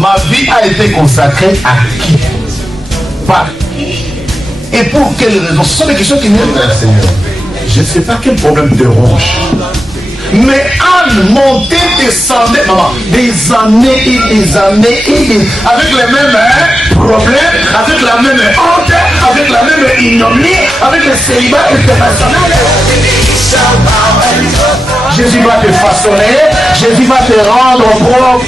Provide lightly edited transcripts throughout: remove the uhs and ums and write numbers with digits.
Ma vie a été consacrée à qui? Par qui? Et pour quelles raisons? Ce sont des questions qui viennent vers le Seigneur. Je ne sais pas quel problème te ronge. Mais Anne montait, descendait, maman, des années et des années et des... avec les mêmes problèmes, avec la même honte, avec la même ignominie, avec le célibat international. Jésus va te façonner, Jésus va te rendre propre.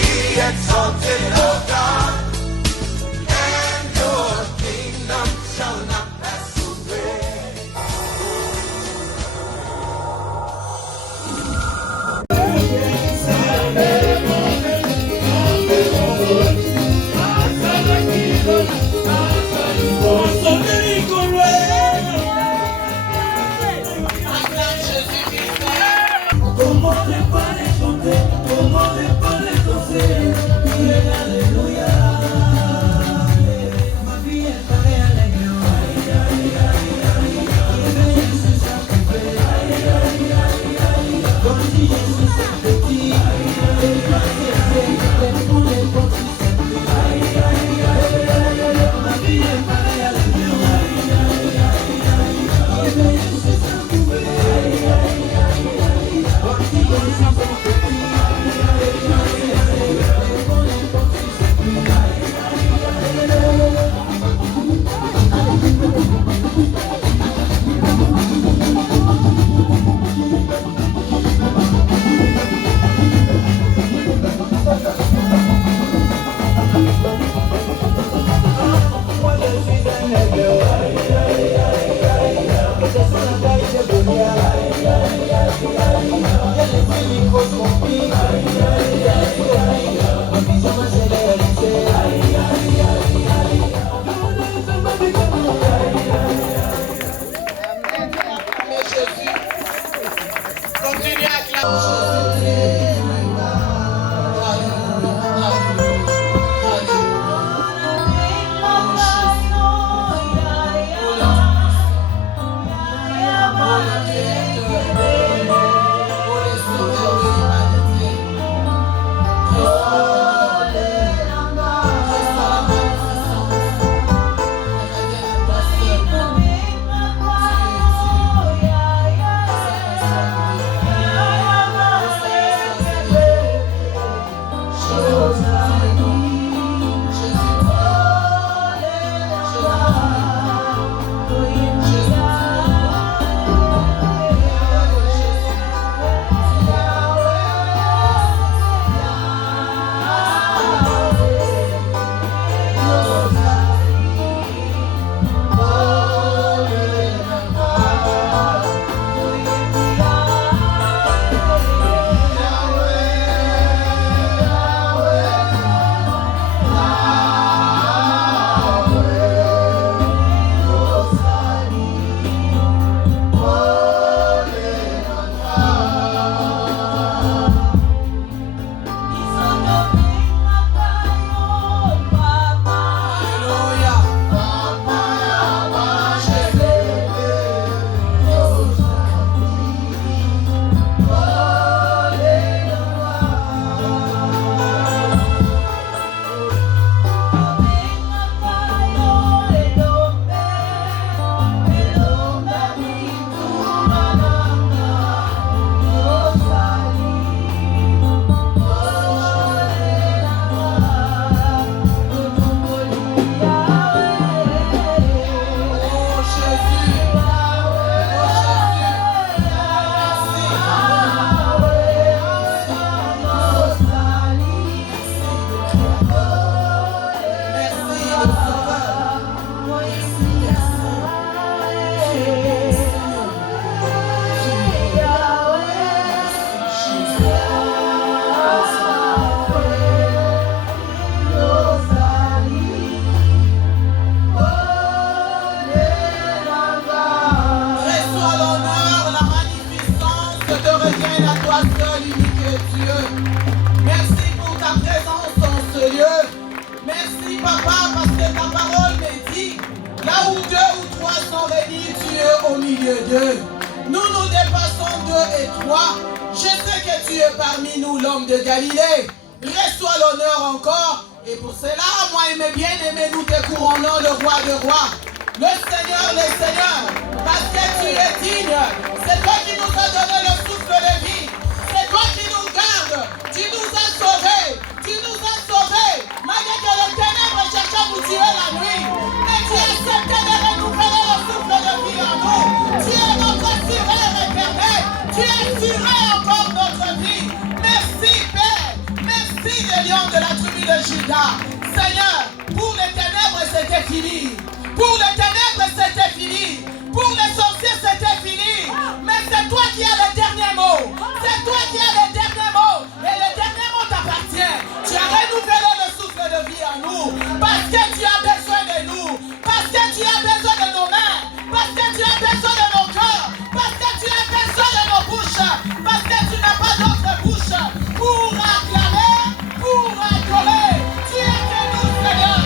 Et pour cela, moi et mes bien-aimés, nous te couronnons le roi des rois, le Seigneur des seigneurs, parce que tu es digne. C'est toi qui nous as donné le souffle de vie. C'est toi qui nous gardes. Tu nous as sauvés. Tu nous as sauvés. Malgré que les ténèbres cherchaient à nous tuer la nuit. Mais tu as accepté de renouveler le souffle de vie en nous. Tu es notre assureur éternel. Tu as assuré encore notre vie. Merci Père. Merci les lions de la tribu de Juda. Seigneur, pour les ténèbres c'était fini. Pour les ténèbres c'était fini. Pour les sorciers c'était fini. Mais c'est toi qui as le dernier mot. C'est toi qui as le dernier mot. Et le dernier mot t'appartient. Tu as renouvelé le souffle de vie en nous. Parce que tu as besoin de nous. Parce que tu as besoin de nos mains. Parce que tu as besoin de nos cœurs. Parce que tu as besoin de nos bouches. Parce que tu n'as pas d'autre bouche pour acclamer, pour adorer. Tu es que nous, Seigneur.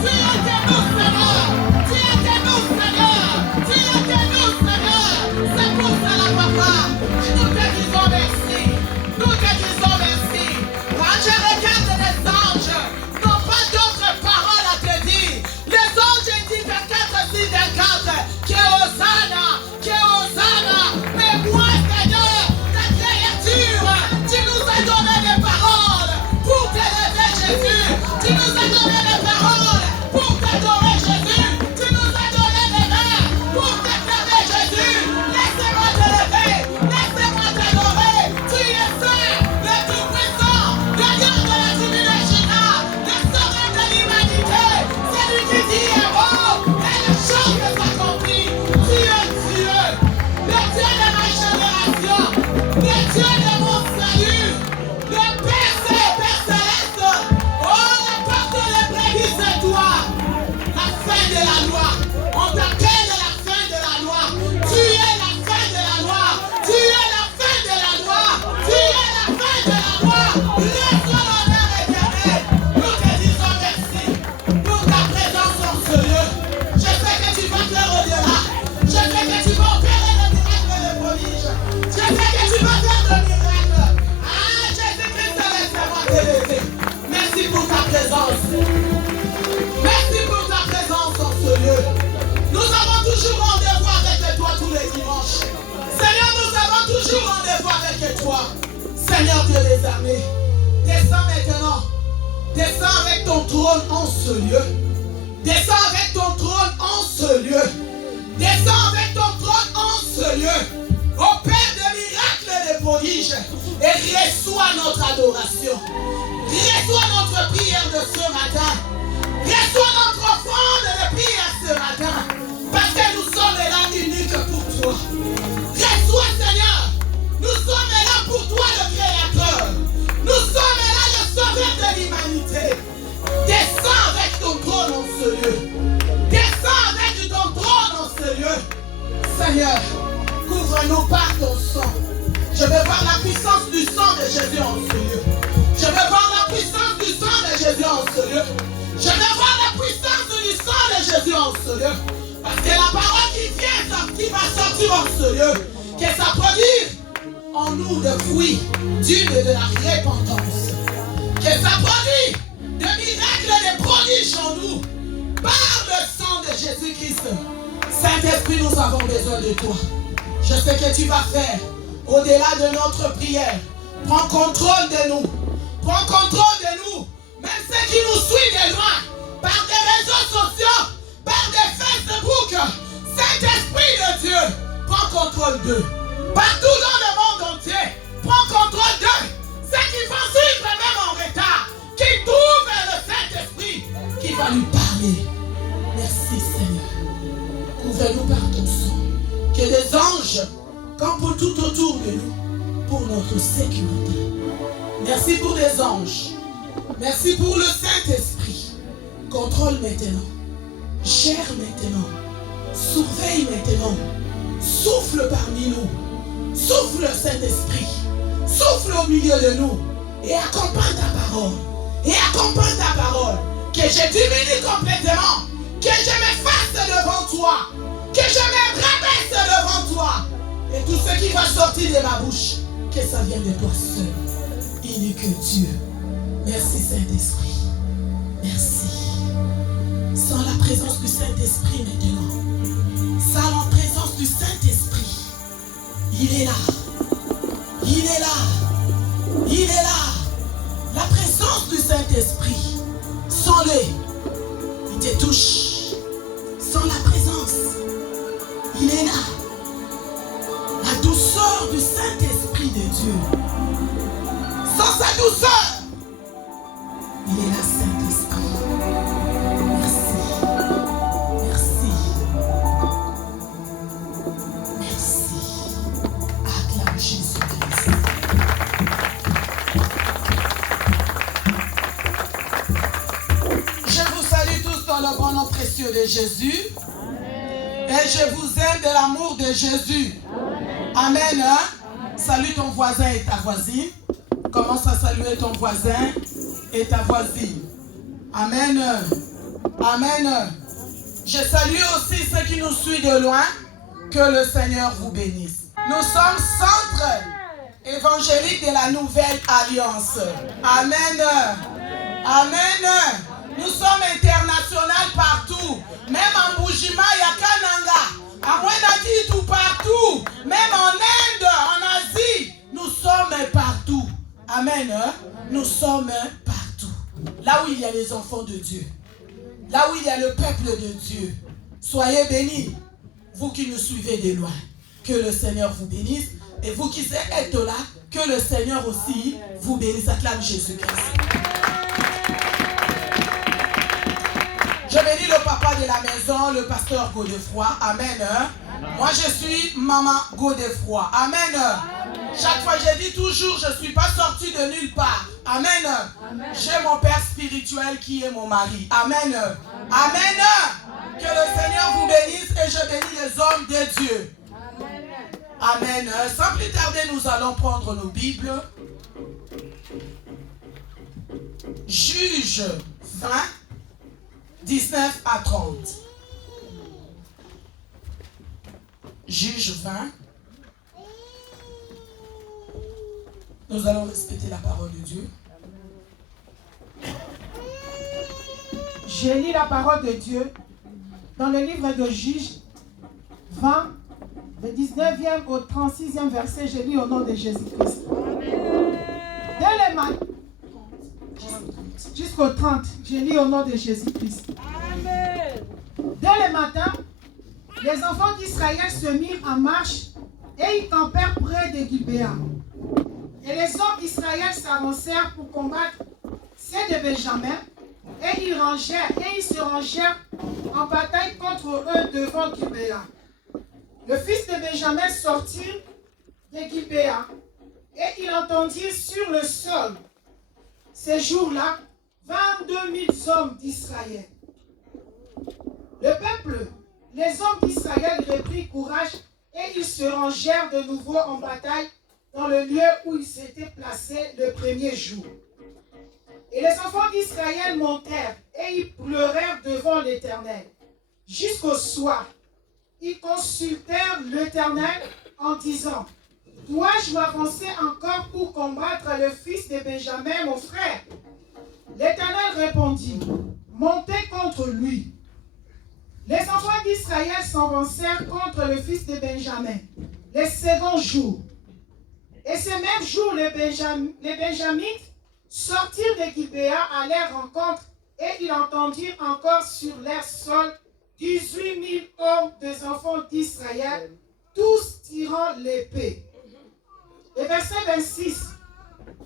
Tu es que nous, Seigneur. Tu es que nous, Seigneur. Tu es que nous, Seigneur. C'est pour cela, papa. Nous te disons merci. Nous te disons merci. Quand je regarde les anges, n'ont pas d'autres paroles à te dire. Les anges disent 24, 6, 24, que Hosanna, que Hosanna. Mais moi, Seigneur, ta créature, tu nous as donné des paroles pour t'élever, Jésus. Tu nous as donné des paroles pour t'adorer, Jésus. Tu nous as donné des mains pour t'acclamer, Jésus. Laissez-moi te lever, laissez-moi t'adorer. Tu es saint, le tout-puissant, le lion de la tribu de Juda, le sauveur de l'humanité. Celui qui dit un mot et les choses s'accomplissent. Tu es Dieu, le Dieu de ma génération, le Dieu de mon salut, le Père céleste. Oh, la porte de brebis, c'est toi. La fin de la loi. On t'appelle la fin de la loi. Tu es la fin de la loi. Tu es la fin de la loi. Tu es la fin de la loi. Reçois l'honneur éternel. Nous te disons merci pour ta présence en ce lieu. Je sais que tu vas faire au-delà. Je sais que tu vas opérer le miracle et le prodige. Je sais que tu vas faire le miracle. Ah, Jésus-Christ, laisse-moi t'élever. Merci pour ta présence. Merci pour ta présence en ce lieu. Nous avons toujours rendez-vous avec toi tous les dimanches. Seigneur, nous avons toujours rendez-vous avec toi. Seigneur Dieu des armées, descends maintenant. Descends avec ton trône en ce lieu. Descends avec ton trône en ce lieu. Descends avec ton trône en ce lieu. Opère des miracles et des prodiges. Et reçois notre adoration. Reçois notre prière de ce matin. Reçois notre offrande de prière ce matin. Parce que nous sommes là uniques pour toi. Reçois, Seigneur. Nous sommes là pour toi, le Créateur. Nous sommes là, le Sauveur de l'humanité. Descends avec ton trône en ce lieu. Descends avec ton trône en ce lieu. Seigneur, couvre-nous par ton sang. Je veux voir la puissance du sang de Jésus en ce lieu. Je veux voir la puissance du sang de Jésus en ce lieu. Je veux voir la puissance du sang de Jésus en ce lieu. Parce que la parole qui va sortir en ce lieu, que ça produise en nous de fruits dignes de la repentance. Que ça produise de miracles et de prodiges en nous par le sang de Jésus-Christ. Saint-Esprit, nous avons besoin de toi. Je sais que tu vas faire au-delà de notre prière. Prends contrôle de nous. Prends contrôle de nous. Même ceux qui nous suivent de loin, par des réseaux sociaux, par des Facebook. Saint-Esprit de Dieu, prends contrôle d'eux. Partout dans le monde entier, prends contrôle d'eux. Ceux qui vont suivre même en retard, qui trouvent le Saint-Esprit qui va lui parler. Merci Seigneur. Couvre-nous par ton sang. Que des anges campent tout autour de nous pour notre sécurité. Merci pour les anges. Merci pour le Saint-Esprit. Contrôle maintenant. Gère maintenant. Surveille maintenant. Souffle parmi nous. Souffle Saint-Esprit. Souffle au milieu de nous. Et accompagne ta parole. Et accompagne ta parole. Que je diminue complètement. Que je m'efface devant toi. Que je me rabaisse devant toi. Et tout ce qui va sortir de ma bouche, que ça vienne de toi seul. Unique Dieu. Merci Saint-Esprit. du Saint-Esprit maintenant. Ça, la présence du Saint-Esprit. Il est là. Il est là. Il est là. La présence du Saint-Esprit. Sans-le. Il te touche. Sans la présence. Il est là. La douceur du Saint-Esprit de Dieu. Sans sa douceur. Il est là, Saint-Esprit. Merci. Merci. Merci. Acclame Jésus-Christ. Je vous salue tous dans le bon nom précieux de Jésus. Et je vous aime de l'amour de Jésus. Amen. Salue ton voisin et ta voisine. Commence à saluer ton voisin et ta voisine. Amen. Amen. Je salue aussi ceux qui nous suivent de loin. Que le Seigneur vous bénisse. Nous sommes centre évangélique de la Nouvelle Alliance. Amen. Amen. Nous sommes internationaux partout. Même en Boujima, Yakananga, à Mwenadi, tout partout. Même en Inde, en Asie, nous sommes partout. Amen. Nous sommes partout. Là où il y a les enfants de Dieu. Là où il y a le peuple de Dieu. Soyez bénis. Vous qui nous suivez de loin. Que le Seigneur vous bénisse. Et vous qui êtes là, que le Seigneur aussi vous bénisse. Acclame Jésus-Christ. Je bénis le papa de la maison, le pasteur Godefroy. Amen. Moi, je suis maman Godefroy. Amen. Chaque fois, je dis toujours, je ne suis pas sorti de nulle part. Amen. J'ai mon père spirituel qui est mon mari. Amen. Amen. Que le Seigneur vous bénisse et je bénis les hommes de Dieu. Amen. Sans plus tarder, nous allons prendre nos Bibles. Juge 20. 19 à 30. Juge 20. Nous allons respecter la parole de Dieu. J'ai lu la parole de Dieu dans le livre de Juge 20, le 19e au 36e verset. J'ai lu au nom de Jésus-Christ. Dès le matin, jusqu'au 30, j'ai lu au nom de Jésus-Christ. Dès le matin, les enfants d'Israël se mirent en marche et ils campèrent près de Gibéa. Et les hommes d'Israël s'avancèrent pour combattre ceux de Benjamin et ils se rangèrent en bataille contre eux devant Gibéa. Le fils de Benjamin sortit de Gibéa et il entendit sur le sol ces jours-là 22 000 hommes d'Israël. Le peuple, les hommes d'Israël reprirent courage et ils se rangèrent de nouveau en bataille dans le lieu où ils s'étaient placés le premier jour. Et les enfants d'Israël montèrent et ils pleurèrent devant l'Éternel. Jusqu'au soir, ils consultèrent l'Éternel en disant: dois-je m'avancer encore pour combattre le fils de Benjamin, mon frère? L'Éternel répondit: montez contre lui. Les enfants d'Israël s'avancèrent contre le fils de Benjamin le second jour. Et ce même jour, les Benjamites sortirent de Gibéa à leur rencontre et ils entendirent encore sur leur sol 18 000 hommes des enfants d'Israël, tous tirant l'épée. Et verset 26.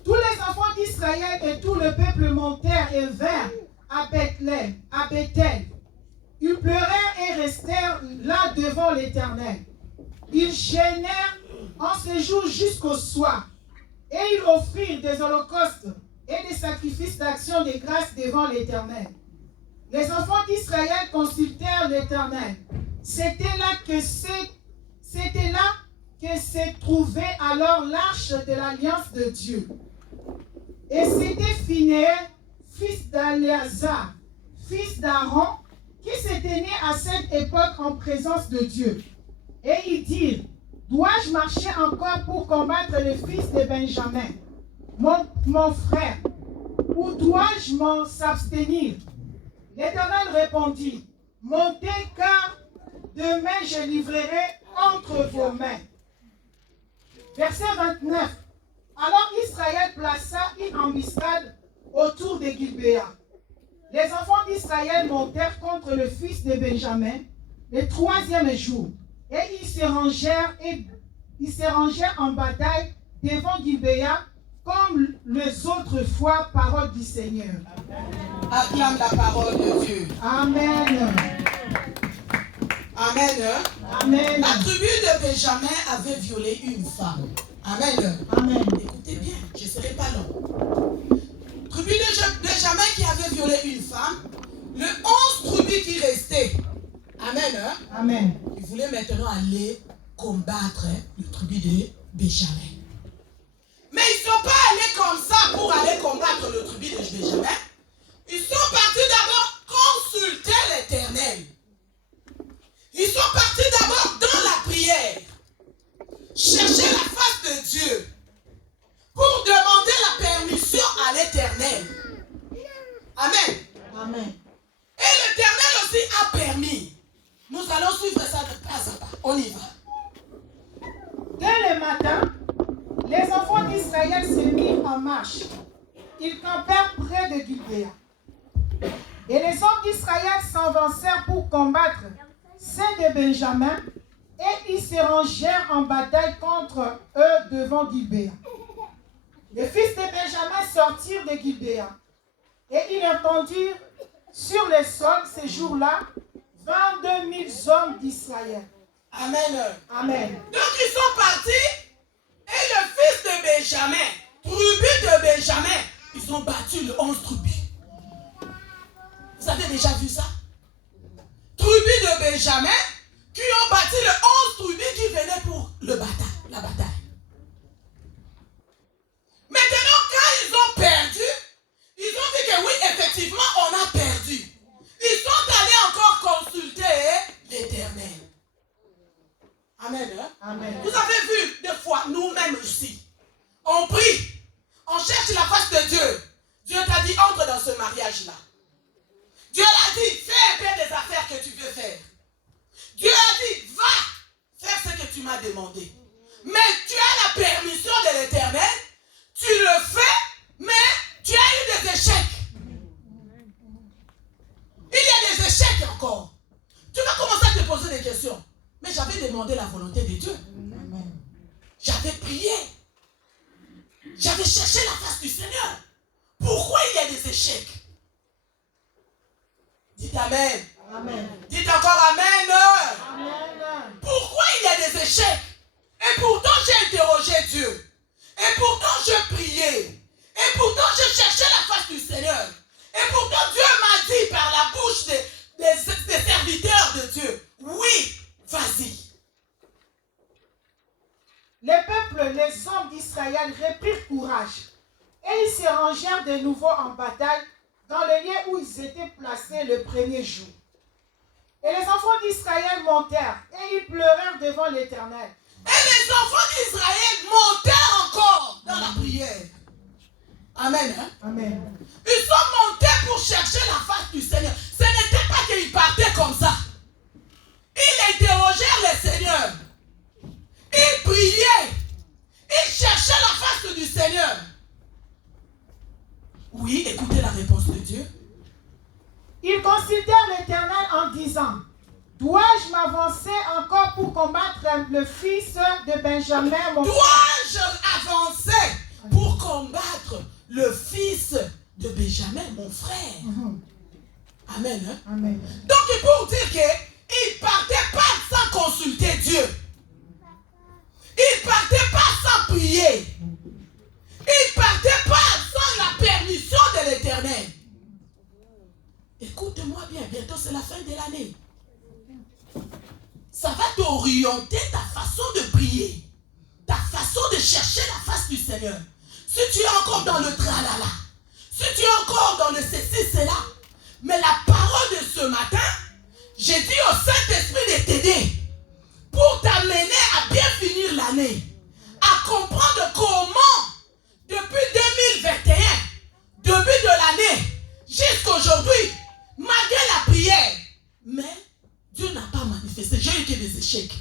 Tous les enfants d'Israël et tout le peuple montèrent et vinrent à Bethléem, à Bethel. Ils pleurèrent et restèrent là devant l'Éternel. Ils gênèrent en ce jour jusqu'au soir. Et ils offrirent des holocaustes et des sacrifices d'action de grâce devant l'Éternel. Les enfants d'Israël consultèrent l'Éternel. C'était là que se trouvait alors l'arche de l'alliance de Dieu. Et c'était Phinéas, fils d'Éléazar, fils d'Aaron, qui s'était né à cette époque en présence de Dieu. Et ils dirent: dois-je marcher encore pour combattre le fils de Benjamin, mon frère, ou dois-je m'en s'abstenir? L'Éternel répondit: montez car demain je livrerai entre vos mains. Verset 29. Alors Israël plaça une embuscade autour de Gilbéa. Les enfants d'Israël montèrent contre le fils de Benjamin le 3e jour, et ils se rangèrent en bataille devant Gilbéa comme les autres fois, parole du Seigneur. Acclame la parole de Dieu. Amen. Amen. Amen. La tribu de Benjamin avait violé une femme. Amen. Amen. Écoutez bien, je ne serai pas long. Tribu de Benjamin qui avait violé une femme, le 11 tribus qui restaient. Amen. Amen. Ils voulaient maintenant aller combattre le tribu de Benjamin. Mais ils ne sont pas allés comme ça pour aller combattre le tribu de Benjamin. Ils sont partis d'abord consulter l'Éternel. Ils sont partis d'abord dans la prière, chercher la face de Dieu pour demander la permission à l'Éternel. Amen. Amen. Et l'Éternel aussi a permis. Nous allons suivre ça de pas à pas. On y va. Dès le matin, les enfants d'Israël se mirent en marche. Ils campèrent près de Gilbéa. Et les hommes d'Israël s'avancèrent pour combattre ceux de Benjamin, et ils se rangèrent en bataille contre eux devant Gilbéa. Les fils de Benjamin sortirent de Gilbéa, et ils entendirent sur le sol ce jour-là 22 000 hommes d'Israël. Amen. Amen. Donc ils sont partis, et le fils de Benjamin, tribu de Benjamin, ils ont battu le 11 tribus. Vous avez déjà vu ça? Tribus de Benjamin qui ont battu le 11 tribus qui venaient pour la bataille. Maintenant, quand ils ont perdu, ils ont dit que oui, effectivement, on a perdu. Ils sont allés encore consulter l'Éternel. Amen. Hein? Amen. Vous avez vu, des fois, nous-mêmes ici, on prie, on cherche la face de Dieu. Dieu t'a dit, entre dans ce mariage-là. Dieu l'a dit, fais un peu des affaires que tu veux faire. Dieu a dit, va faire ce que tu m'as demandé. Mais tu as la permission de l'Éternel, tu le fais, mais tu as eu des échecs. Il y a des échecs encore. Tu vas commencer à te poser des questions. Mais j'avais demandé la volonté de Dieu. J'avais prié. J'avais cherché la face du Seigneur. Pourquoi il y a des échecs? Dites Amen. Amen. Dites encore Amen. Amen. Pourquoi il y a des échecs? Et pourtant j'ai interrogé Dieu. Et pourtant je priais. Et pourtant je cherchais la face du Seigneur. Et pourtant Dieu m'a dit par la bouche des serviteurs de Dieu, oui, vas-y. Les peuples, les hommes d'Israël reprirent courage. Et ils se rangèrent de nouveau en bataille dans le lieu où ils étaient placés le premier jour. Et les enfants d'Israël montèrent et ils pleurèrent devant l'Éternel. Et les enfants d'Israël montèrent encore dans la prière. Amen. Hein? Amen. Ils sont montés pour chercher la face du Seigneur. Ce n'était pas qu'ils partaient comme ça. Ils interrogèrent le Seigneur. Ils priaient. Ils cherchaient la face du Seigneur. Oui, écoutez la réponse de Dieu. Ils consultèrent l'Éternel en disant, dois-je m'avancer encore pour combattre le fils de Benjamin, mon frère? Dois-je avancer pour combattre le fils de Benjamin, mon frère? Amen. Hein? Amen. Donc, pour dire qu'ils ne partaient pas sans consulter Dieu. Ils ne partaient pas sans prier. Ils ne partaient pas sans la permission de l'Éternel. Écoute-moi bien, bientôt c'est la fin de l'année. Ça va t'orienter ta façon de prier, ta façon de chercher la face du Seigneur. Si tu es encore dans le tralala, si tu es encore dans le ceci, cela, mais la parole de ce matin, j'ai dit au Saint-Esprit de t'aider pour t'amener à bien finir l'année, à comprendre comment, depuis 2021, début de l'année, jusqu'à aujourd'hui, malgré la prière, mais échecs.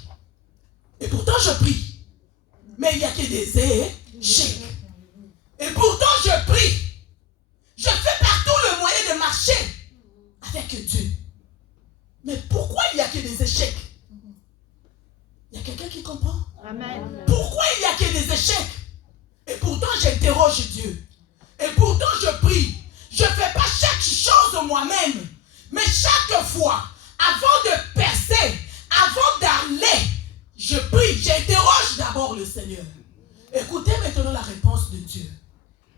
Et pourtant, je prie. Mais il n'y a que des échecs. Et pourtant, je prie. Je fais partout le moyen de marcher avec Dieu. Mais pourquoi il n'y a que des échecs? Il y a quelqu'un qui comprend? Amen. Pourquoi il n'y a que des échecs? Et pourtant, j'interroge Dieu. Et pourtant, je prie. Je ne fais pas chaque chose moi-même. Mais chaque fois, avant de percer, avant d'aller, je prie. J'interroge d'abord le Seigneur. Écoutez maintenant la réponse de Dieu.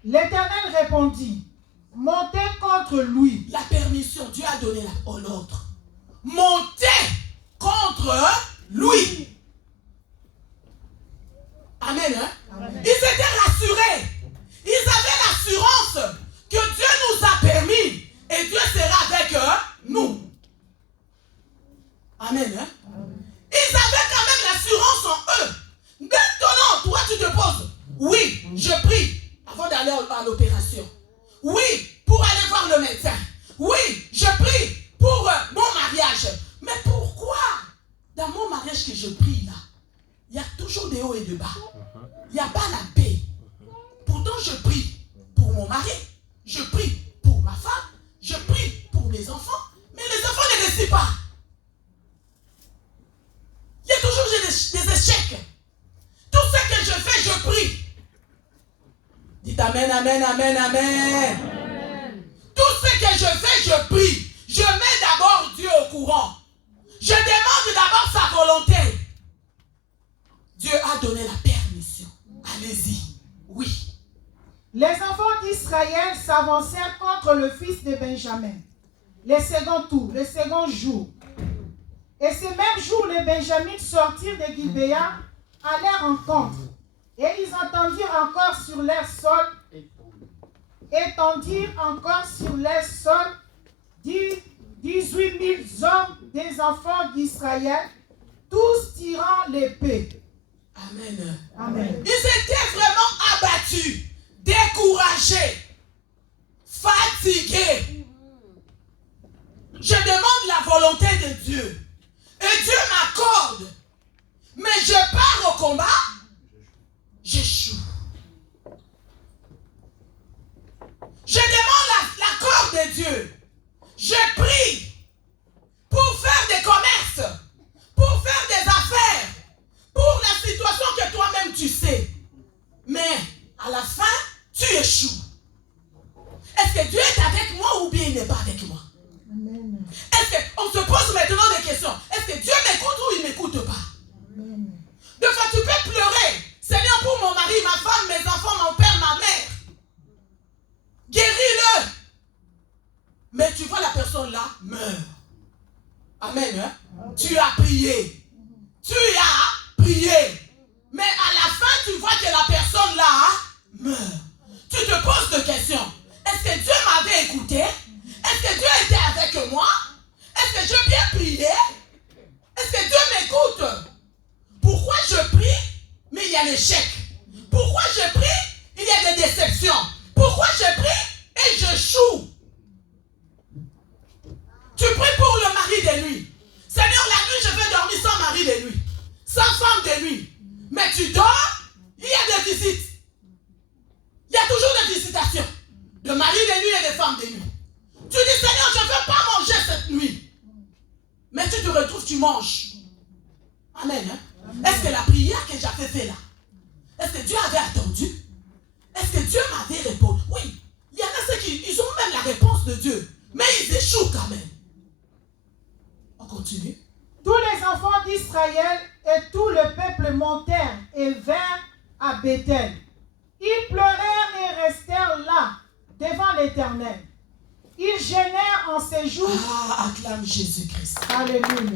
L'Éternel répondit, montez contre lui. La permission, Dieu a donné l'ordre. Montez contre lui. Amen. Hein? Amen. Ils étaient rassurés. Ils avaient l'assurance que Dieu nous a permis et Dieu sera avec nous. Amen. Hein? Amen. Ils avaient quand même l'assurance en eux. Maintenant, toi tu te poses. Oui, je prie avant d'aller à l'opération. Oui, pour aller voir le médecin. Oui, je prie pour mon mariage. Mais pourquoi dans mon mariage que je prie là, il y a toujours des hauts et des bas. Il n'y a pas la paix. Pourtant, je prie pour mon mari. Je prie pour ma femme. Je prie pour mes enfants. Mais les enfants ne réussissent pas. Il y a toujours des échecs. Tout ce que je fais, je prie. Dites amen, amen, amen, amen. Amen. Tout ce que je fais, je prie. Je mets d'abord Dieu au courant. Je demande d'abord sa volonté. Dieu a donné la permission. Allez-y. Oui. Les enfants d'Israël s'avancèrent contre le fils de Benjamin. Le second jour. Et ce même jour, les Benjamites sortirent de Gibéa à leur rencontre. Et ils entendirent encore sur leur sol, étendirent encore sur leur sol 18 000 hommes des enfants d'Israël, tous tirant l'épée. Amen. Amen. Ils étaient vraiment abattus, découragés, fatigués. Je demande la volonté de Dieu. Et Dieu m'accorde. Mais je pars au combat, j'échoue. Je demande l'accord de Dieu. Je prie pour faire des commerces, pour faire des affaires, pour la situation que toi-même tu sais. Mais à la fin, tu échoues. Est-ce que Dieu est avec moi ou bien il n'est pas avec moi? Amen. Est-ce qu'on se pose maintenant des questions? Est-ce que Dieu m'écoute ou il ne m'écoute pas? Amen. De fois, tu peux pleurer. Seigneur, pour mon mari, ma femme, mes enfants, mon père, ma mère. Guéris-le. Mais tu vois la personne là meurt. Amen. Hein? Tu as prié. Tu as prié. Mais à la fin, tu vois que la personne là meurt. Tu te poses des questions. Est-ce que Dieu m'avait écouté? Est-ce que Dieu était avec moi? Est-ce que j'ai bien prié? Est-ce que Dieu m'écoute? Pourquoi je prie, mais il y a l'échec? Pourquoi je prie, il y a des déceptions? Pourquoi je prie et je choue? Tu pries pour le mari de nuit. Seigneur, la nuit, je vais dormir sans mari de nuit, sans femme de nuit. Mais tu dors, il y a des visites. Il y a toujours des visitations. De mari de nuit et de femmes de nuit. Tu dis, Seigneur, je ne veux pas manger cette nuit. Mais tu te retrouves, tu manges. Amen. Hein? Amen. Est-ce que la prière que j'avais fait là, est-ce que Dieu avait attendu? Est-ce que Dieu m'avait répondu? Oui. Il y en a ceux qui ils ont même la réponse de Dieu. Mais ils échouent quand même. On continue. Tous les enfants d'Israël et tout le peuple montèrent et vinrent à Bethel. Ils pleurèrent et restèrent là, devant l'Éternel. Ils gênèrent en ces jours. Ah, acclame Jésus-Christ. Alléluia.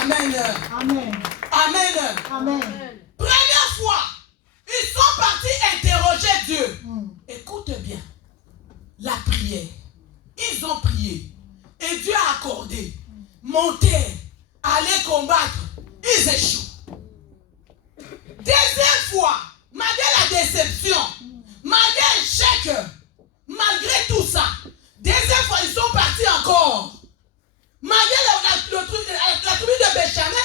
Amen. Amen. Amen. Amen. Première fois, ils sont partis interroger Dieu. Écoute bien. La prière. Ils ont prié. Et Dieu a accordé. Monter, aller combattre. Ils échouent. Deuxième fois, malgré la déception, malgré l'échec, malgré tout ça, deuxième fois, ils sont partis encore. Malgré la tribu de Benjamin,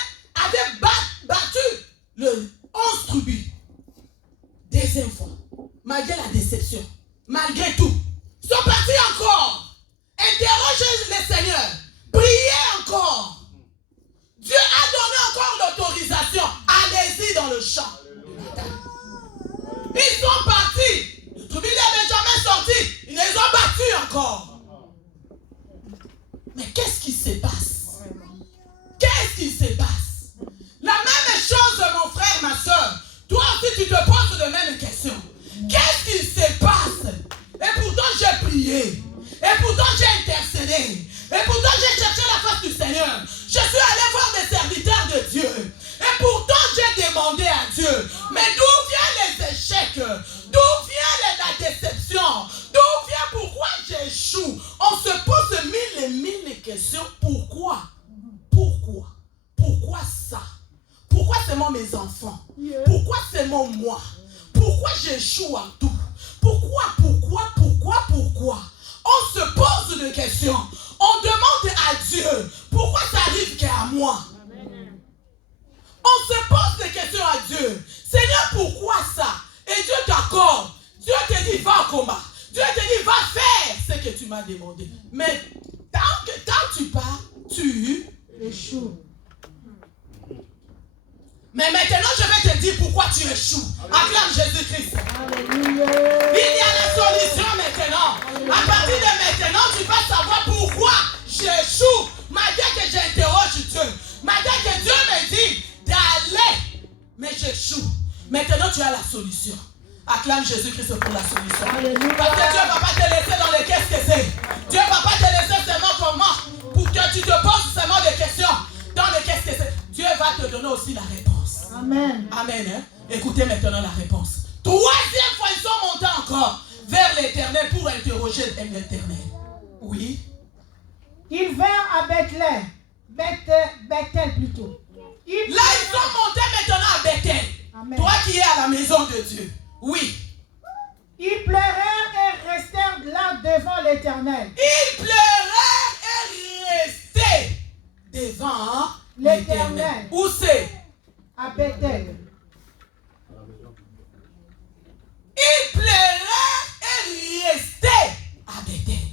Mais qu'est-ce qui se passe? Qu'est-ce qui se passe? La même chose, mon frère, ma soeur. Toi aussi, tu te poses de mêmes questions. Qu'est-ce qui se passe? Et pourtant, j'ai prié. Et pourtant, j'ai intercédé. Et pourtant, j'ai cherché la face du Seigneur. Je suis allé voir des serviteurs de Dieu. Et pourtant, j'ai demandé à Dieu. Mais d'où viennent les échecs? D'où vient la déception? D'où vient pourquoi j'échoue? On se pose mille et mille questions. Pourquoi? Pourquoi? Pourquoi ça? Pourquoi seulement mes enfants? Pourquoi seulement moi? Pourquoi j'échoue en tout? Pourquoi? On se pose des questions. On demande à Dieu, pourquoi ça arrive qu'à moi? On se pose des questions à Dieu. Seigneur, pourquoi ça? Et Dieu t'accorde. Dieu te dit, va au combat. Dieu te dit, va faire ce que tu m'as demandé. Mais quand tu pars, tu échoues. Mais maintenant, je vais te dire pourquoi tu échoues. Acclame Jésus-Christ. Il y a la solution maintenant. À partir de maintenant, tu vas savoir pourquoi j'échoue. Malgré que j'interroge Dieu. Malgré que Dieu me dit d'aller. Mais j'échoue. Maintenant, tu as la solution. Acclame Jésus-Christ pour la solution. Alléluia. Parce que Dieu ne va pas te laisser dans les qu'est-ce que c'est. Dieu ne va pas te laisser seulement comment. Pour que tu te poses seulement des questions. Dans les qu'est-ce que c'est. Dieu va te donner aussi la réponse. Amen. Amen. Hein? Écoutez maintenant la réponse. Troisième fois, ils sont montés encore vers l'Éternel pour interroger l'Éternel. Oui. Ils vinrent à Bethléem. Bethel plutôt. Là, ils sont montés maintenant à Bethel. Amen. Toi qui es à la maison de Dieu. Oui. Ils pleurèrent et restèrent là devant l'Éternel. Ils pleurèrent et restaient devant l'Éternel. Où c'est? À Bethel. Ils pleuraient et restaient à Bethel.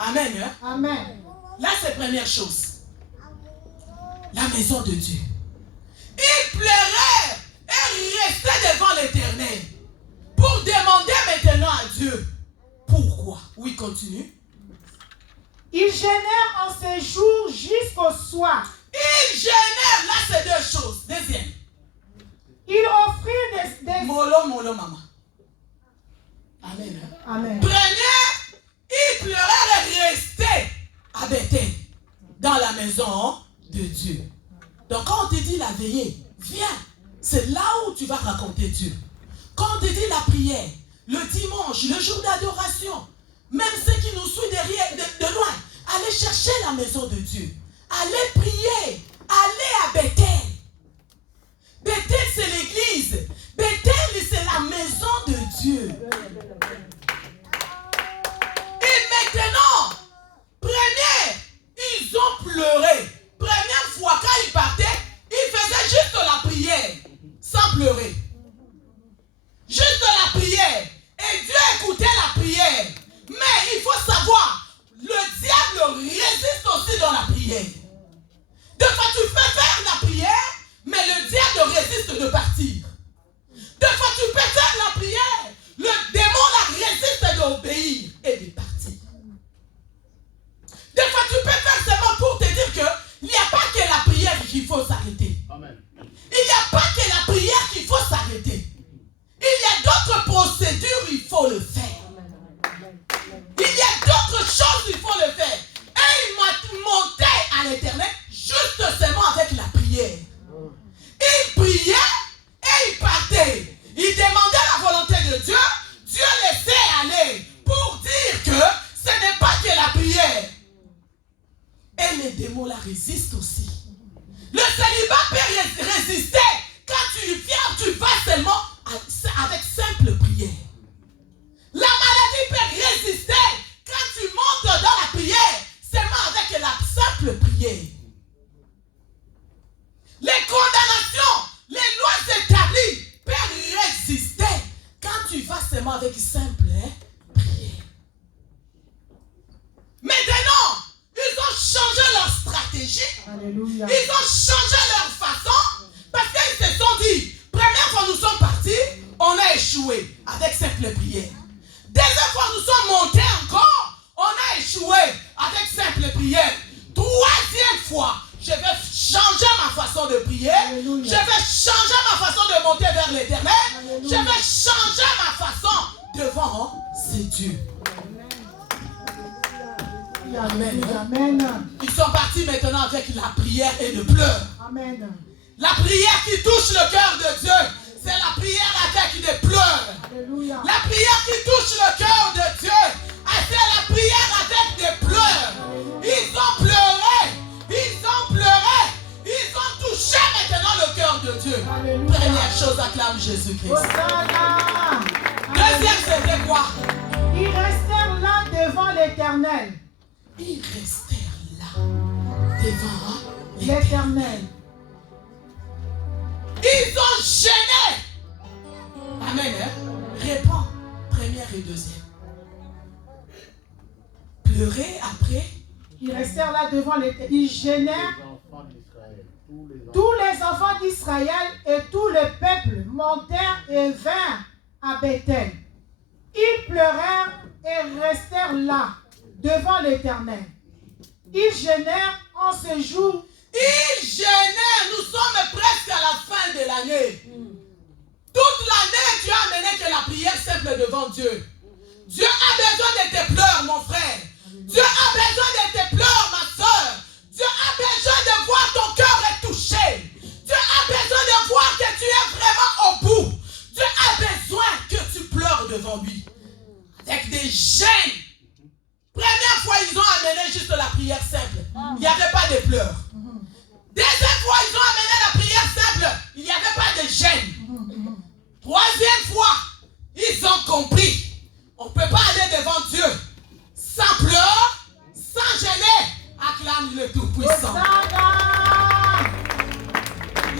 Amen. Hein? Amen. Là, c'est la première chose. La maison de Dieu. Ils pleuraient et restaient devant l'Éternel pour demander maintenant à Dieu. Pourquoi? Oui, continue. Ils gênèrent en ces jours jusqu'au soir. Ils gênèrent. Là, c'est deux choses. Deuxième. Ils offrirent des... Molo, maman. Amen. Hein? Amen. Premier, ils pleuraient et restaient à Bethel, dans la maison de Dieu. Donc, quand on te dit la veillée, viens. C'est là où tu vas raconter Dieu. Quand on te dit la prière, le dimanche, le jour d'adoration, même ceux qui nous suivent derrière, de loin, allez chercher la maison de Dieu. Allez prier. Allez à Bethel. Bethel, c'est l'église. Bethel, c'est la maison de Dieu. Et maintenant, première, ils ont pleuré. Première fois, quand ils partaient, ils faisaient juste la prière, sans pleurer. Juste la prière. Et Dieu écoutait la prière. Mais il faut savoir, le diable résiste aussi dans la prière. Des fois, tu fais faire la prière, mais le diable résiste de partir. Des fois, tu peux faire la prière, le démon la résiste d'obéir et de partir. Des fois, tu peux faire seulement pour te dire qu'il n'y a pas que la prière qu'il faut s'arrêter. Amen. Il n'y a pas que la prière qu'il faut s'arrêter. Il y a d'autres procédures, il faut le faire. Il y a d'autres choses, il faut le faire. Et il montait à l'Éternel juste seulement avec la prière. Il priait et il partait. Il demandait la volonté de Dieu. Dieu laissait aller pour dire que ce n'est pas que la prière. Et les démons la résistent aussi. Le célibat peut résister. Quand tu viens, tu vas seulement avec simple prière. La maladie peut résister quand tu montes dans la prière, seulement avec la simple prière. Les condamnations, les lois établies peuvent résister quand tu vas seulement avec simple prière. Maintenant, ils ont changé leur stratégie. Alléluia. Ils ont changé leur façon parce qu'ils se sont dit, première fois nous sommes partis, on a échoué avec simple prière. Deuxième fois nous sommes montés encore, on a échoué avec simple prière. fois, je vais changer ma façon de prier. Alléluia. Je vais changer ma façon de monter vers l'Éternel. Alléluia. Je vais changer ma façon devant ces dieux. Amen. Amen. Ils sont partis maintenant avec la prière et le pleur. Amen. La prière qui touche le cœur de Dieu, c'est la prière avec des pleurs. Alléluia. La prière qui touche le cœur de Dieu, c'est la prière avec des pleurs. Ils ont pleuré, ils ont pleuré, ils ont touché maintenant le cœur de Dieu. Alléluia. Première chose, acclame Jésus-Christ. Hosanna. Deuxième, c'était quoi? Ils restèrent là devant l'Éternel. Ils restèrent là, devant L'Éternel. Ils ont gêné. Amen. Hein? Réponds. Première et deuxième. Pleurer après. Ils restèrent là devant l'Éternel. Ils gênèrent. Tous les enfants d'Israël et tout le peuple montèrent et vinrent à Bethel. Ils pleurèrent et restèrent là devant l'Éternel. Ils gênèrent en ce jour. Ils gênaient. Nous sommes presque à la fin de l'année. Toute l'année, tu as amené que la prière simple devant Dieu. Dieu a besoin de tes pleurs, mon frère. Dieu a besoin de tes pleurs, ma soeur. Dieu a besoin de voir ton cœur est touché. Dieu a besoin de voir que tu es vraiment au bout. Dieu a besoin que tu pleures devant lui. Avec des gênes. Première fois, ils ont amené juste la prière simple. Il n'y avait pas de pleurs. Deuxième fois, ils ont amené la prière simple. Il n'y avait pas de gêne. Troisième fois, ils ont compris. On ne peut pas aller devant Dieu sans pleurs, sans gêner. Acclame le Tout-Puissant. Hosanna.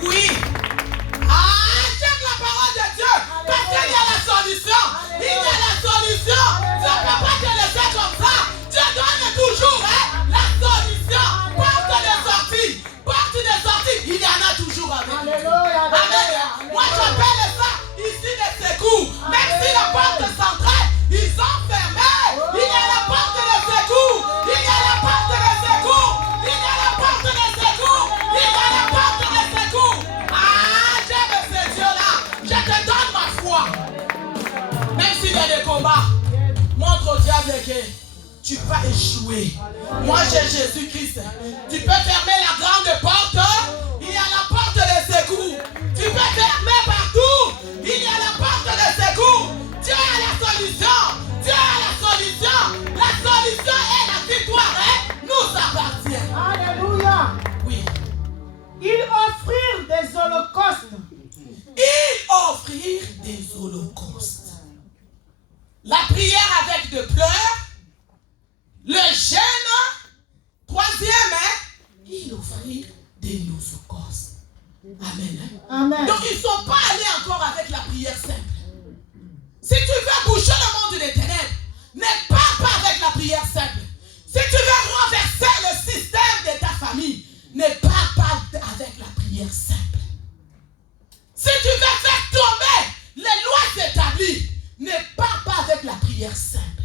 Oui. J'aime la parole de Dieu. Parce qu'il y a la solution. Il y a la solution. Tu ne peux pas te laisser comme ça. Dieu donne toujours la solution. Porte de sortie. Porte de sortie. Il y en a toujours avec nous. Alléluia. Amen. Moi j'appelle ça ici des secours. Même si la porte centrale, ils ont fermé. Il y a la porte de secours. Il y a la porte de secours. Il y a la porte de secours. Il y a la porte de secours. J'aime ce Dieu-là. Je te donne ma foi. Même s'il y a des combats, montre au diable que tu vas échouer. Moi j'ai Jésus-Christ. Tu peux fermer la grande porte. Il y a la porte de secours. Tu peux fermer partout. Il y a la porte de secours. Dieu a la solution. Dieu a la solution. La solution et la victoire nous appartient. Alléluia. Oui. Ils offrirent des holocaustes. Ils offrirent des holocaustes. La prière avec de pleurs. Le jeûne. Troisième, ils offrirent des holocaustes. Amen. Amen. Donc ils ne sont pas allés encore avec la prière simple. Si tu veux bouger le monde des ténèbres, ne pars pas avec la prière simple. Si tu veux renverser le système de ta famille, ne pars pas avec la prière simple. Si tu veux faire tomber les lois établies, ne pars pas avec la prière simple.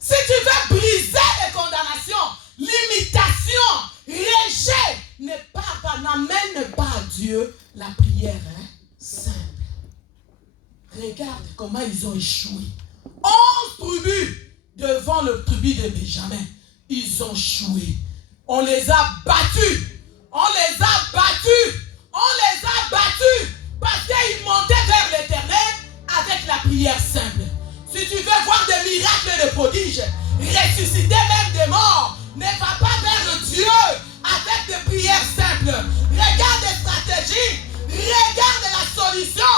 Si tu veux briser les condamnations, limitations, rejet, ne pars pas, n'amène pas à Dieu la prière simple. Regarde comment ils ont échoué. 11 tribus devant le tribu de Benjamin. Ils ont échoué. On les a battus. On les a battus. On les a battus. Parce qu'ils montaient vers l'Éternel avec la prière simple. Si tu veux voir des miracles et des prodiges, ressusciter même des morts, ne va pas vers Dieu avec des prières simples. Regarde les stratégies. Regarde la solution.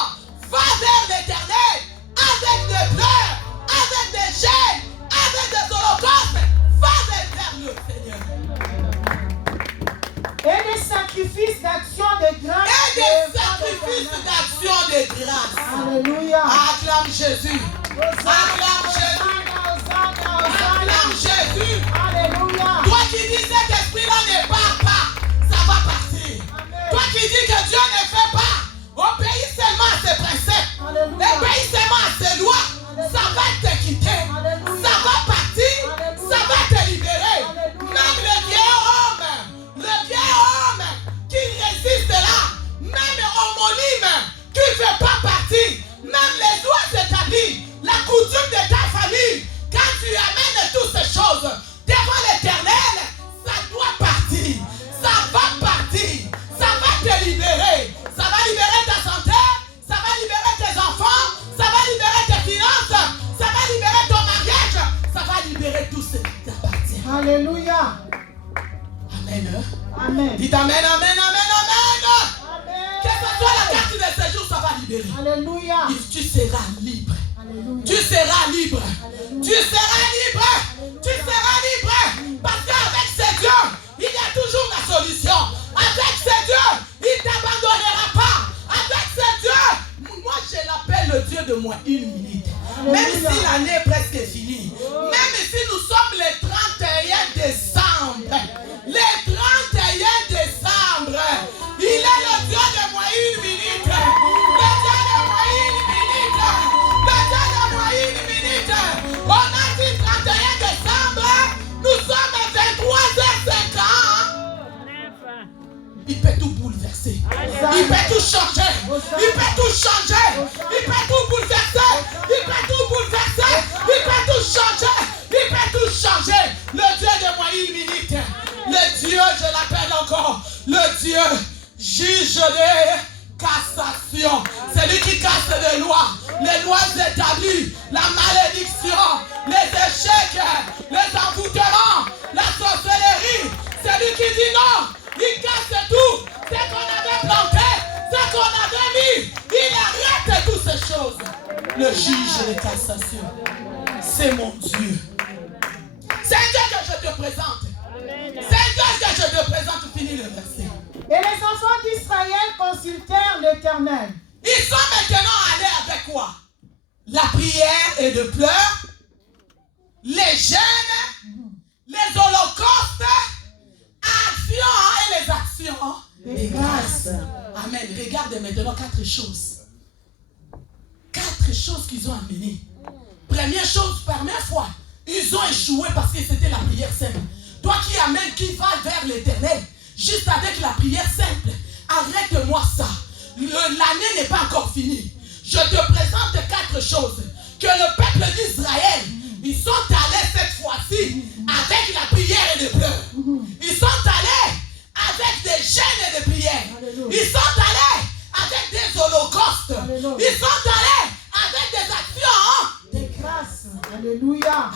Va vers l'Éternel avec des pleurs, avec des gênes, avec des holocaustes. Va vers le Seigneur. Et des sacrifices d'action de grâce. Et des sacrifices d'action de grâce. Alléluia. Acclame Jésus. Acclame Jésus. Acclame Jésus. Alléluia. Toi qui dis cet esprit-là ne part pas, ça va partir. Amen. Toi qui dis que Dieu ne fait pas, obéis seulement à ses préceptes. Alléluia. Obéis seulement à ses lois. Ça va te quitter. Alléluia. Ça va partir. Alléluia. Ça va te libérer. Alléluia. Même le vieil homme, Alléluia. Amen. Amen. Dites amen, amen, amen, amen. Amen. Quelle que soit la carte de séjour, ça va libérer. Alléluia. Tu seras libre. Alléluia. Tu seras libre. Alléluia. Tu seras libre. Tu seras libre. Parce qu'avec ces dieux, il y a toujours la solution. Avec ces dieux, il ne t'abandonnera pas. Avec ces dieux, moi je l'appelle le Dieu de moins une minute. Même si l'année est presque finie. Même si nous sommes le 31 décembre. Le 31 décembre. Il est le Dieu de moins une minute. Le Dieu de moins une minute. Le Dieu de moins une minute. On a dit 31 décembre. Nous sommes à 23h50. Il peut tout bouleverser. Il peut tout changer. Il peut tout changer. Il peut tout bouleverser. Il peut tout bouleverser. Il peut tout changer. Il peut tout changer. Le Dieu de moi une minute. Le Dieu, je l'appelle encore. Le Dieu juge des cassations. C'est lui qui casse les lois établies, la malédiction, les échecs, les envoûtements, la sorcellerie. C'est lui qui dit non. Il casse tout. Ce qu'on avait planté, ce qu'on avait mis, il arrête toutes ces choses. Le juge des cassations, c'est mon Dieu. C'est un Dieu que je te présente. C'est un Dieu que je te présente. Finis le verset. Et les enfants d'Israël consultèrent l'Éternel. Ils sont maintenant allés avec quoi? La prière et de pleurs, les jeûnes, les holocaustes, actions et les actions des grâces. Amen. Regarde maintenant 4 choses. 4 choses qu'ils ont amenées. Première chose, première fois, ils ont échoué parce que c'était la prière simple. Toi qui amènes, qui va vers l'Éternel, juste avec la prière simple, arrête-moi ça. L'année n'est pas encore finie. Je te présente 4 choses. Que le peuple d'Israël, ils sont allés cette fois-ci avec la prière et les pleurs. Ils sont allés avec des jeûnes et des prières. Ils sont allés avec des holocaustes. Ils sont allés avec des actions des grâces. Alléluia.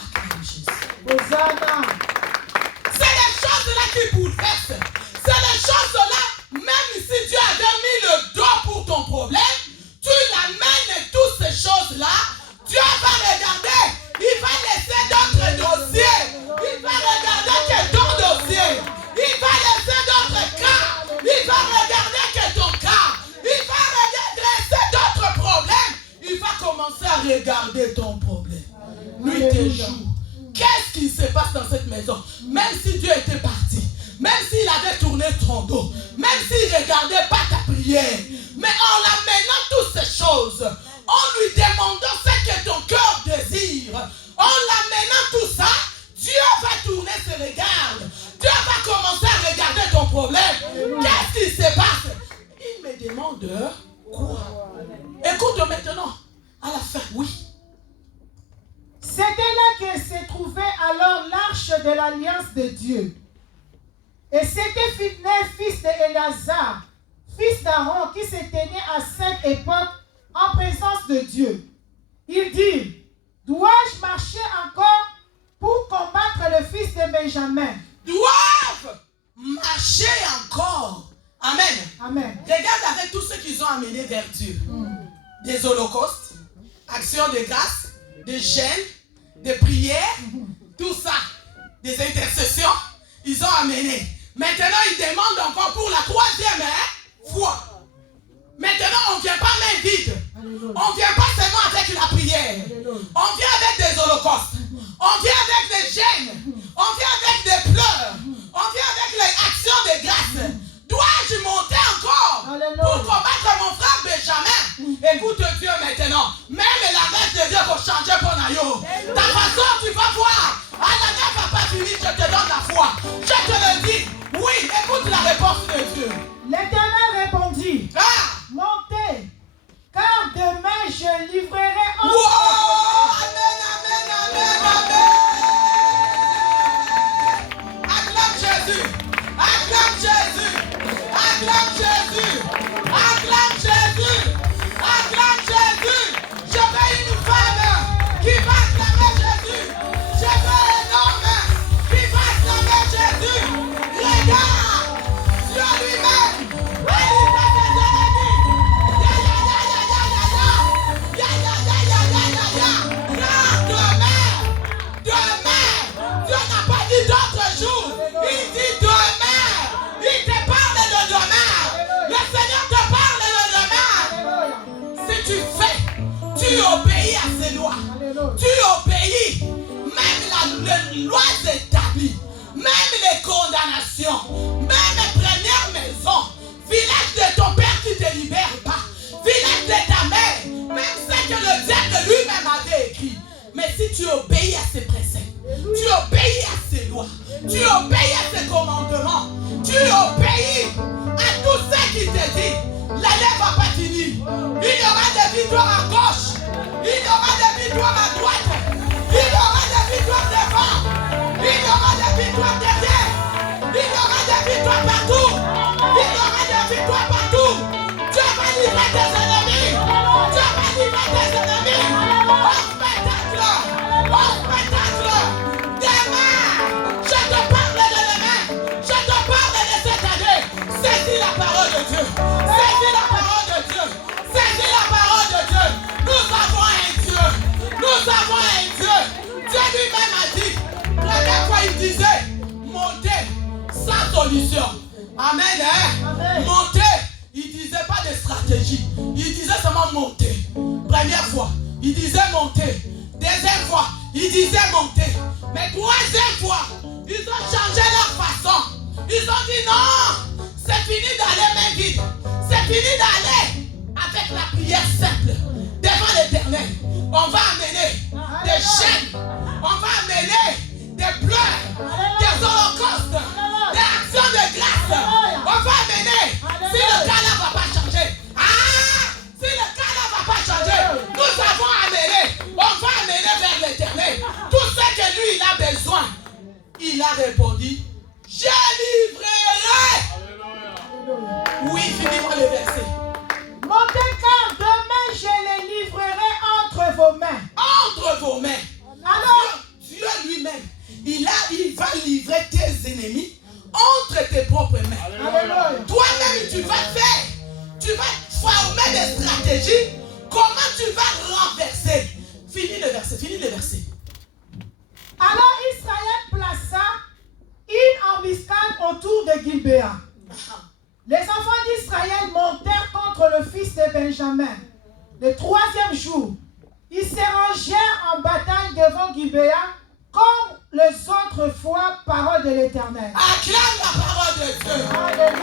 Hosanna. C'est les choses-là qui bouleversent. C'est les choses-là, même si Dieu avait mis le dos pour ton problème, tu l'amènes toutes ces choses-là, Dieu va regarder, il va laisser d'autres dossiers, il va regarder que ton dossier, il va laisser d'autres cas, il va regarder que ton cas, il va redresser d'autres problèmes, il va commencer à regarder ton problème. Nuit et jour. Qu'est-ce qui se passe dans cette maison? Même si Dieu était parti, même s'il avait tourné ton dos, même s'il ne regardait pas ta prière, mais en l'amenant toutes ces choses, en lui demandant ce que ton cœur désire, en l'amenant tout ça, Dieu va tourner ses regards. Dieu va commencer à regarder ton problème. Qu'est-ce qui se passe? Il me demande quoi? Écoute maintenant, à la fin, oui. C'était là que se trouvait alors l'arche de l'alliance de Dieu. Et c'était Phidnais, fils d'Éléazar, fils d'Aaron, qui se tenait à cette époque en présence de Dieu. Il dit, dois-je marcher encore pour combattre le fils de Benjamin? Doivent marcher encore. Amen. Amen. Regarde avec tout ce qu'ils ont amené vers Dieu. Des holocaustes, actions de grâce, des jeûnes, des prières, tout ça, des intercessions, ils ont amené. Maintenant, ils demandent encore pour la 3e fois. Maintenant, on ne vient pas main vide. On ne vient pas seulement avec la prière. On vient avec des holocaustes. On vient avec des jeûnes. On vient avec des pleurs. On vient avec les actions de grâce. Dois-je monter encore pour combattre mon frère Benjamin? Écoute Dieu maintenant. Même la messe de Dieu pour changer pour Nayo. Ta façon, tu vas voir. La neige va pas finir, je te donne la foi. Je te le dis. Oui, écoute la réponse de Dieu. L'Éternel répondit, montez, car demain je livrerai en Amen, amen, amen, amen. Acclame Jésus. Acclame Jésus. Acclame Jésus. Acclame Jésus. Acclame Jésus. Je veux une femme qui va acclamer Jésus. Je veux un homme qui va acclamer nation, même première maison, village de ton père qui ne te libère pas, village de ta mère, même ce que le diable lui-même avait écrit. Mais si tu obéis à ses préceptes, tu obéis à ses lois, tu obéis à ses commandements, tu obéis à tout ce qu'il te dit, la lèvre va pas finir. Il y aura des victoires à gauche, il y aura des victoires à droite, il y aura des victoires devant, il y aura des victoires derrière, il y aura des victoires partout, il y aura des victoires partout. Tu vas livrer tes ennemis, tu vas livrer tes ennemis. Au spectacle, demain, je te parle de demain, je te parle de cette année. Saisis la parole de Dieu, saisis la parole de Dieu, saisis la parole de Dieu. Nous avons un Dieu, nous avons un Dieu. Dieu lui-même a dit, la dernière fois il disait, montez sans solution. Amen, hein? Amen. Montez, il disait pas de stratégie, il disait seulement monter. Première fois, il disait monter. Deuxième fois, ils disaient monter. Mais troisième fois, ils ont changé leur façon. Ils ont dit non, c'est fini d'aller main vide. C'est fini d'aller avec la prière simple devant l'Éternel. On va amener des chaînes, on va amener des pleurs, des holocaustes, des actions de grâce. On va amener, si le cas là ne va pas changer. Si le cas là ne va pas changer, nous avons amené, on va amener vers l'Éternel tout ce que lui il a besoin. Il a répondu, je livrerai. Oui, finis-moi le verset. Montez car demain je les livrerai entre vos mains. Entre vos mains. Alors, Dieu lui-même, il va livrer tes ennemis entre tes propres mains. Toi-même, tu vas faire, tu vas former des stratégies. Comment tu vas renverser? Finis le verset, finis le verset. Alors Israël plaça une embuscade autour de Gilbéa. Les enfants d'Israël montèrent contre le fils de Benjamin. Le troisième jour, ils se rangèrent en bataille devant Gilbéa comme les autres fois, parole de l'Éternel. Acclame la parole de Dieu. Acclame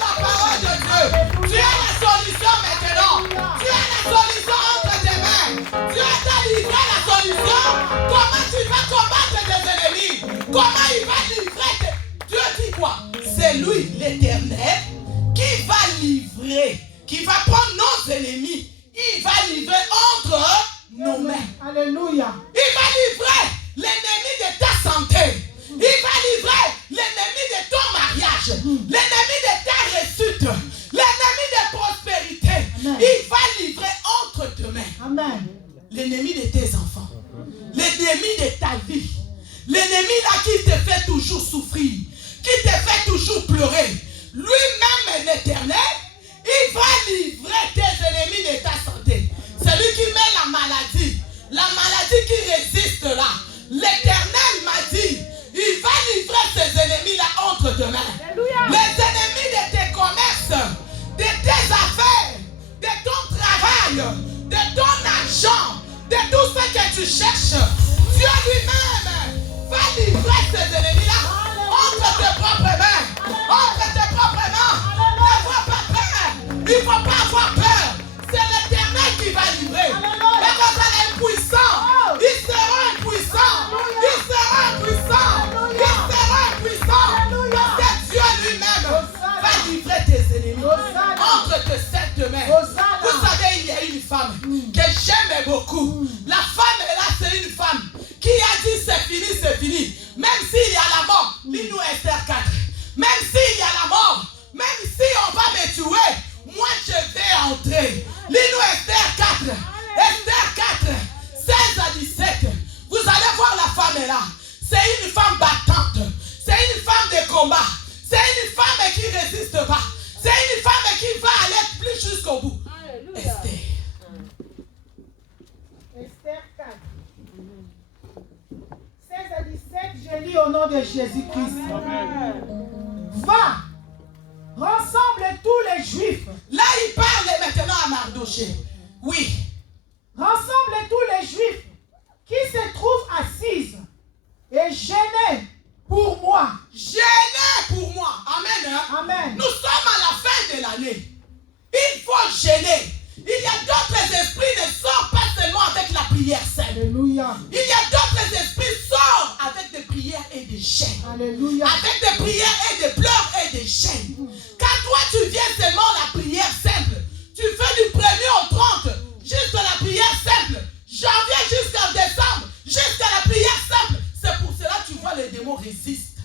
la parole de Dieu. Tu as la solution maintenant. Tu as la solution entre tes mains. Dieu t'a livré la solution. Comment tu vas combattre tes ennemis? Comment il va livrer tes... Dieu dit quoi? C'est lui, l'Éternel, qui va livrer, qui va prendre nos ennemis. Il va livrer entre nos mains. Alléluia. Il va livrer l'ennemi de ta santé. Il va livrer l'ennemi de ton mariage. L'ennemi de ta réussite. L'ennemi de prospérité. Amen. Il va livrer entre tes mains. Amen. L'ennemi de tes enfants. L'ennemi de ta vie. L'ennemi là qui te fait toujours souffrir. Qui te fait toujours pleurer. Lui-même l'Éternel. Il va livrer tes ennemis de ta santé. Celui qui met la maladie. La maladie qui résiste là. L'Éternel m'a dit, il va livrer ses ennemis là entre tes mains. Alléluia. Les ennemis de tes commerces, de tes affaires, de ton travail, de ton argent, de tout ce que tu cherches. Dieu lui-même va livrer ses ennemis là entre tes propres mains. Entre tes propres mains. N'aie pas peur. Il ne faut pas avoir peur. C'est l'Éternel qui va livrer. Mais quand elle est puissant, il sera impuissant. Il sera impuissant. Il sera impuissant. Parce que Dieu lui-même va livrer tes ennemis entre tes sept mains. Vous savez, il y a une femme que j'aime beaucoup. La femme là, c'est une femme qui a dit c'est fini. Même s'il y a la mort, lis-nous Esther 4. Même s'il y a la mort, même si on va me tuer, moi je vais entrer. Lis-nous Esther 4. Esther 4, 16 à 17. Vous allez voir la femme là. C'est une femme battante. C'est une femme de combat. C'est une femme qui ne résiste pas. C'est une femme qui va aller plus jusqu'au bout. Esther. Esther 4. 16 à 17, je lis au nom de Jésus-Christ. Va, rassemble tous les Juifs. Là, il parle maintenant à Mardoché. Oui. Rassemble tous les Juifs qui se trouvent assises et gênés pour moi. Gênés Amen. Nous sommes à la fin de l'année. Il faut gêner. Il y a d'autres esprits ne sortent pas seulement avec la prière simple. Alléluia. Il y a d'autres esprits qui sortent avec des prières et des chaînes. Alléluia. Avec des prières et des pleurs et des chaînes. Quand toi tu viens seulement la prière simple, tu fais du 1er au 30, jusqu'à la prière simple, janvier jusqu'en décembre, jusqu'à la prière simple. C'est pour cela que tu vois les démons résistent.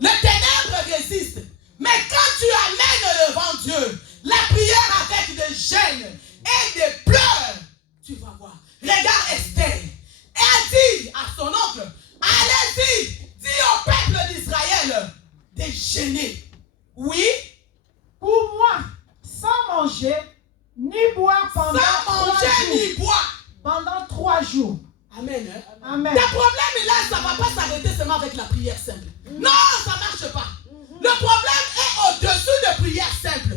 Les ténèbres résistent. Mais quand tu amènes devant Dieu la prière avec des gênes et des pleurs, tu vas voir. Regarde Esther. Elle dit à son oncle, allez-y, dis au peuple d'Israël de gêner. Oui. Pour moi, sans manger, ni boire pendant sans manger ni boire. Pendant 3 jours. Amen. Amen. Le problème là, ça ne va pas s'arrêter seulement avec la prière simple. Non, ça ne marche pas. Le problème est au-dessus de prière simple.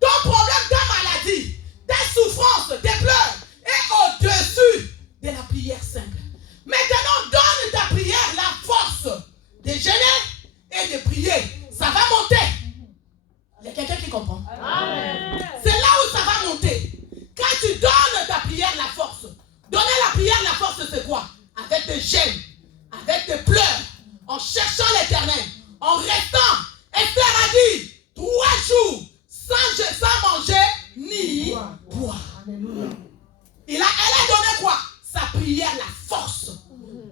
Ton problème, ta maladie, tes souffrances, tes pleurs est au-dessus de la prière simple. Maintenant, donne ta prière la force de gêner et de prier. Ça va monter. Il y a quelqu'un qui comprend. Amen. C'est là où ça va monter. Quand tu donnes ta prière la force, donner la prière la force, c'est quoi? Avec des gênes, avec des pleurs, en cherchant l'Éternel, en restant. Esther a dit 3 jours sans manger ni boire. Elle a donné quoi? Sa prière la force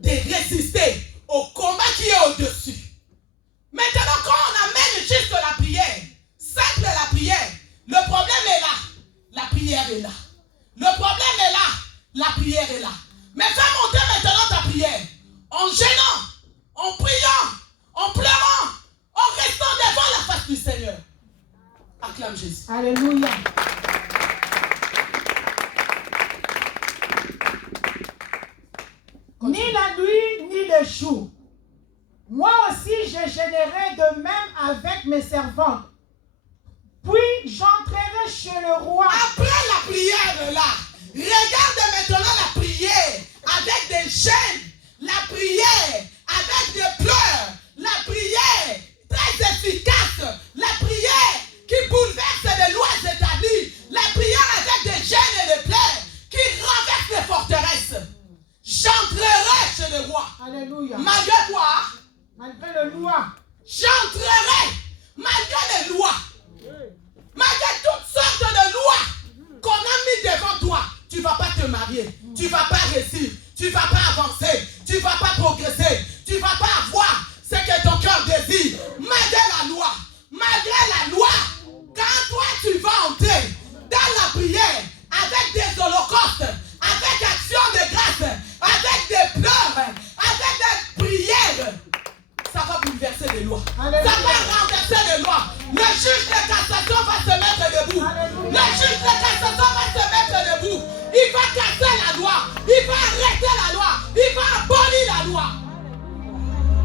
de résister au combat qui est au-dessus. Maintenant, quand on amène juste la prière, simple la prière, le problème est là. La prière est là. Le problème est là. La prière est là. Mais fais monter maintenant ta prière en gênant, en priant, en pleurant, en restant devant la face du Seigneur. Acclame Jésus. Alléluia. Ni la nuit, ni le jour. Moi aussi, je gênerai de même avec mes servantes. Puis j'entrerai chez le roi. Après la prière là, regarde maintenant la prière avec des gênes, la prière avec des pleurs, la prière très efficace, la prière qui bouleverse les lois établies, la prière avec des gênes et des pleurs qui renversent les forteresses. J'entrerai chez le roi. Alléluia. Malgré quoi? Malgré le loi. J'entrerai malgré les lois. Malgré toutes sortes de lois qu'on a mis devant toi, tu ne vas pas te marier, tu ne vas pas réussir, tu ne vas pas avancer, tu ne vas pas progresser, tu ne vas pas avoir ce que ton cœur désire. Malgré la loi, quand toi tu vas entrer dans la prière avec des holocaustes, avec action de grâce, avec des pleurs, avec des prières, ça va bouleverser les lois. Alléluia. Ça va renverser les lois. Le juge de cassation va se mettre debout. Alléluia. Le juge de cassation va se mettre debout. Il va casser la loi. Il va arrêter la loi. Il va abolir la loi.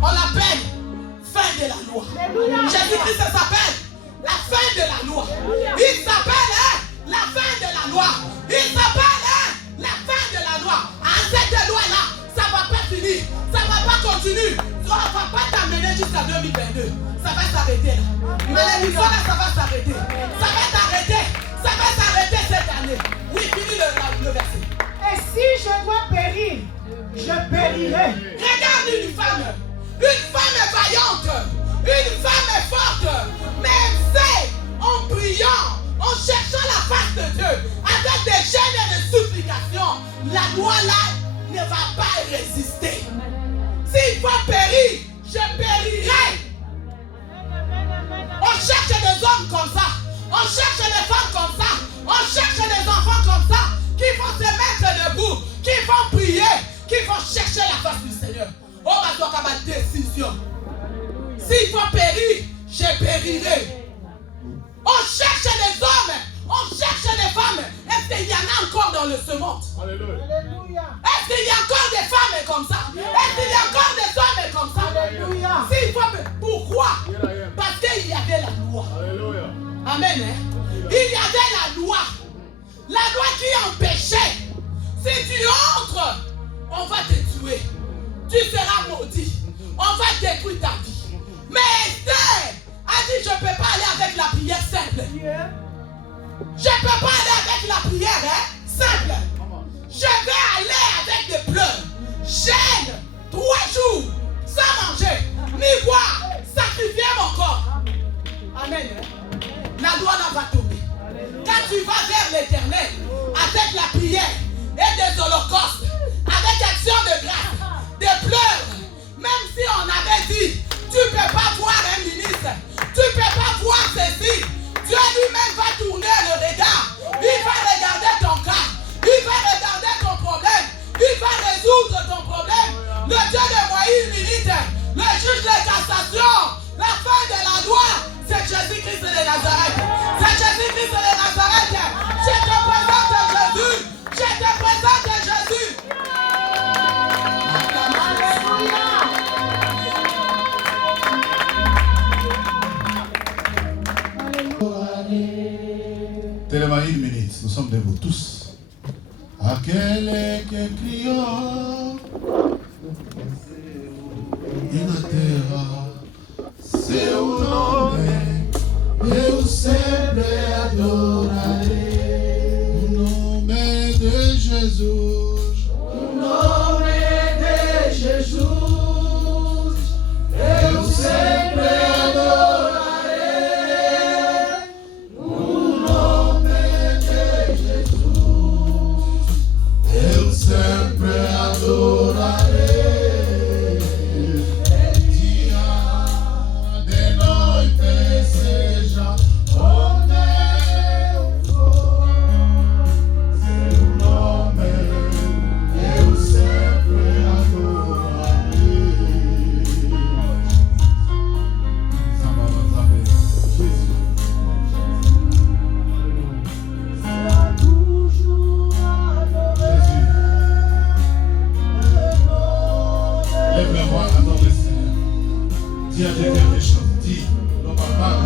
On l'appelle fin de la loi. Alléluia. Jésus-Christ s'appelle la fin de la loi. Il s'appelle la fin de la loi. Il s'appelle la fin de la loi. À cette loi-là, ça ne va pas finir. Ça ne va pas continuer. Ça ne va pas t'amener jusqu'à 2022. Ça va s'arrêter là. Malédiction là, ça va s'arrêter. Ça va s'arrêter. Ça va s'arrêter cette année. Oui, finis le verset. Et si je dois périr, je périrai. Regarde une femme vaillante, une femme forte, mais elle sait, en priant, en cherchant la face de Dieu, avec des gênes et des supplications, la loi là ne va pas résister. S'il faut périr, je périrai. On cherche des hommes comme ça, on cherche des femmes comme ça, on cherche des enfants comme ça, qui vont se mettre debout, qui vont prier, qui vont chercher la face du Seigneur. On va donc avoir une décision. S'il faut périr, je périrai. On cherche des hommes, on cherche des femmes. Est-ce qu'il y en a encore dans ce monde? Alléluia. Est-ce qu'il y a encore des femmes comme ça? Est-ce qu'il y a encore des hommes comme ça? Alléluia. S'il faut, pourquoi? Parce qu'il y avait la loi. Amen. Hein? Il y avait la loi. La loi qui empêchait. Si tu entres, on va te tuer. Tu seras maudit. On va détruire ta vie. Mais Esther a dit, je peux pas aller avec la prière, hein? Simple. Je vais aller avec des pleurs. Jeûne 3 jours sans manger, ni boire, sacrifier mon corps. Amen. La douane va tomber. Quand tu vas vers l'Éternel avec la prière et des holocaustes, avec action de grâce, des pleurs, même si on avait dit, tu ne peux pas voir un ministre, tu ne peux pas voir ceci, Dieu lui-même va tourner le regard, il va regarder ton cas, il va regarder ton problème, il va résoudre ton problème. Le Dieu de Moïse milite, le juge de cassation, la fin de la loi, c'est Jésus-Christ de Nazareth. C'est Jésus-Christ de Nazareth. Je te présente Jésus. Je te présente Jésus. Tellement 1 minute, nous sommes debout tous. Aquel que crió e na terra seu nome eu sempre adorarei. O nome de Jesus, o nome de Jesus, eu sempre adorarei. O nome de Jesus, eu sempre adorarei. Dis à Dieu quelque chose, dis, non papa.